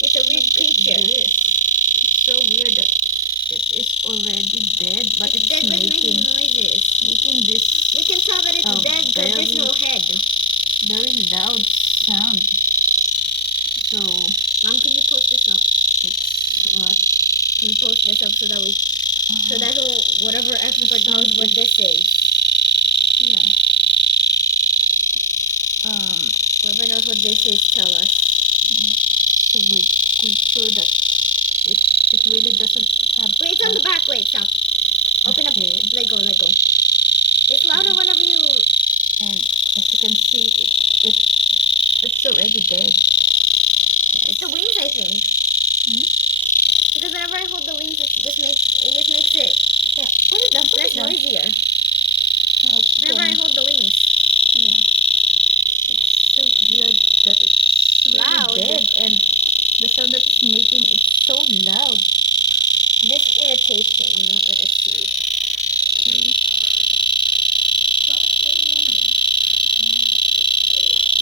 It's a weird creature. It's so weird that it is already dead, but it's dead but making making noises. this We can tell that it's dead because there's no head. very loud sound. So Mom, can you post this up? it's what? Can you post this up so that whatever expert knows what this is? Yeah. Whoever knows what this is, tell us. It's a weird creature that it really doesn't have. Wait, it's on the back. Wait, stop. Open up. Okay. Let go. It's louder whenever you. And as you can see, it's already dead. It's the wings, I think. Because whenever I hold the wings, it just makes it. Yeah, put it down. Put less it down. noisier. It's Whenever I hold the wings. Yeah. It's so weird that it's really Loud. dead, and the sound that it's making, it's so loud. This irritates him. He won't let us sleep. Okay.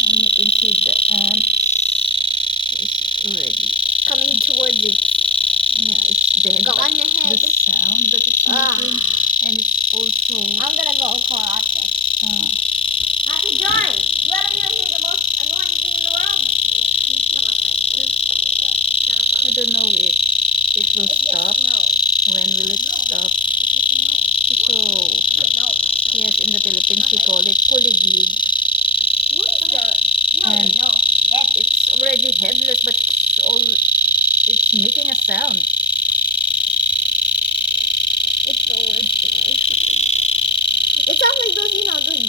And you can see the ant is already Coming towards it. Yeah, it's dead. Go but on ahead. The sound that it's making, and it's also I'm gonna go karate. Happy Joy! You wanna hear the most annoying thing in the world? I don't know it will stop. When will it stop? So yes, in the Philippines we call it kuliglig. And it's already headless, but it's making a sound. It's the worst thing I've heard. It sounds like those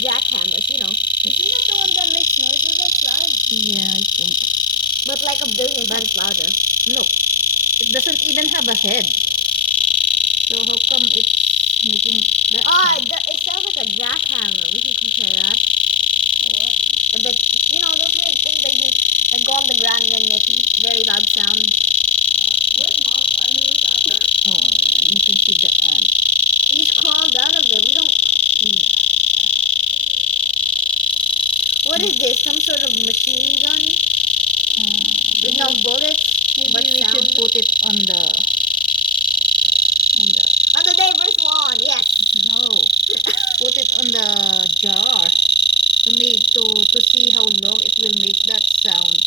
jackhammers, Isn't that the one that makes noises outside? Yeah, I think. But like a billion times louder. Look, it doesn't even have a head. So how come it's making that sound? It sounds like a jackhammer. We can compare that. What? But those weird things that go on the ground and then make very loud sound. Where's Mom? Oh, you can see the ant. He's crawled out of it. We don't. What is this? Some sort of machine gun? With no bullets? Maybe but we sound? should put it on the On the neighbor's lawn, yes. No. Put it on the jar to see how long it will make that sound.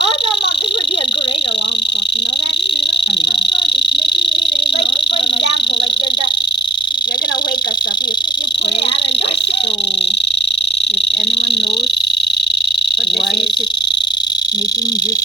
Oh no, Mom, this would be a great alarm clock. You know that? It's making the same like for example, like you're gonna wake us up. You put it on a doorstep. So if anyone knows What why this is it making this